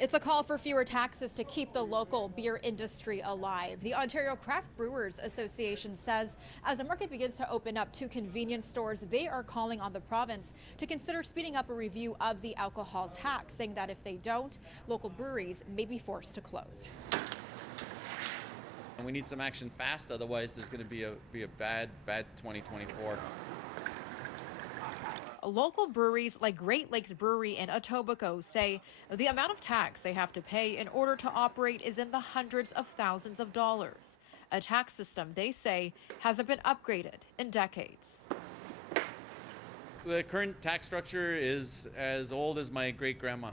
It's a call for fewer taxes to keep the local beer industry alive. The Ontario Craft Brewers Association says as the market begins to open up to convenience stores, they are calling on the province to consider speeding up a review of the alcohol tax, saying that if they don't, local breweries may be forced to close. And we need some action fast, otherwise there's going to be a bad 2024. Local breweries like Great Lakes Brewery in Etobicoke say the amount of tax they have to pay in order to operate is in the hundreds of thousands of dollars. A tax system, they say, hasn't been upgraded in decades. The current tax structure is as old as my great-grandma.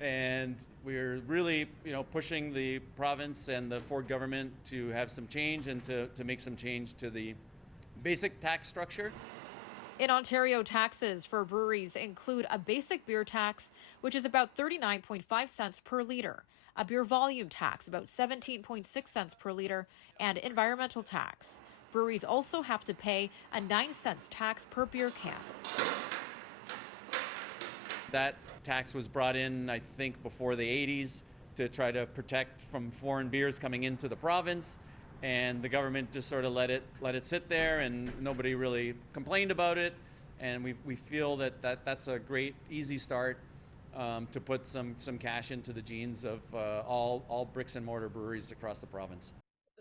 And we're really, pushing the province and the Ford government to have some change and to make some change to the basic tax structure. In Ontario, taxes for breweries include a basic beer tax, which is about 39.5 cents per liter, a beer volume tax, about 17.6 cents per liter, and environmental tax. Breweries also have to pay a 9 cents tax per beer can. That tax was brought in, I think, before the 80s to try to protect from foreign beers coming into the province. And the government just sort of let it sit there, and nobody really complained about it. And we feel that's a great, easy start to put some cash into the jeans of all bricks and mortar breweries across the province.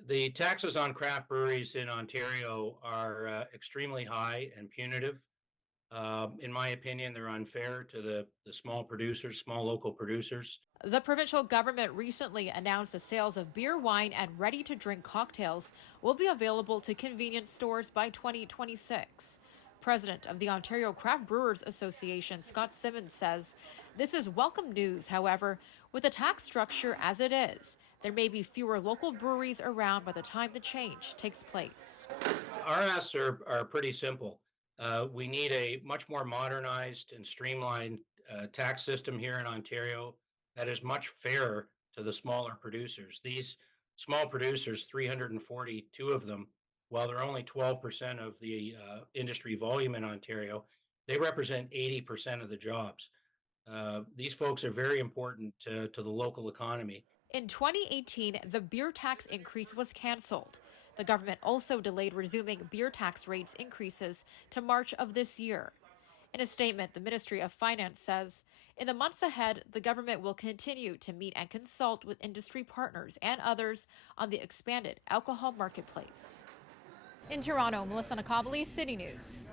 The taxes on craft breweries in Ontario are extremely high and punitive. In my opinion, they're unfair to the small producers, small local producers. The provincial government recently announced the sales of beer, wine, and ready-to-drink cocktails will be available to convenience stores by 2026. President of the Ontario Craft Brewers Association, Scott Simmons, says this is welcome news. However, with the tax structure as it is, there may be fewer local breweries around by the time the change takes place. Our asks are pretty simple. We need a much more modernized and streamlined tax system here in Ontario that is much fairer to the smaller producers. These small producers, 342 of them, while they're only 12% of the industry volume in Ontario, they represent 80% of the jobs. These folks are very important to the local economy. In 2018, the beer tax increase was canceled. The government also delayed resuming beer tax rates increases to March of this year. In a statement, the Ministry of Finance says, in the months ahead, the government will continue to meet and consult with industry partners and others on the expanded alcohol marketplace. In Toronto, Melissa Nakhavoly, City News.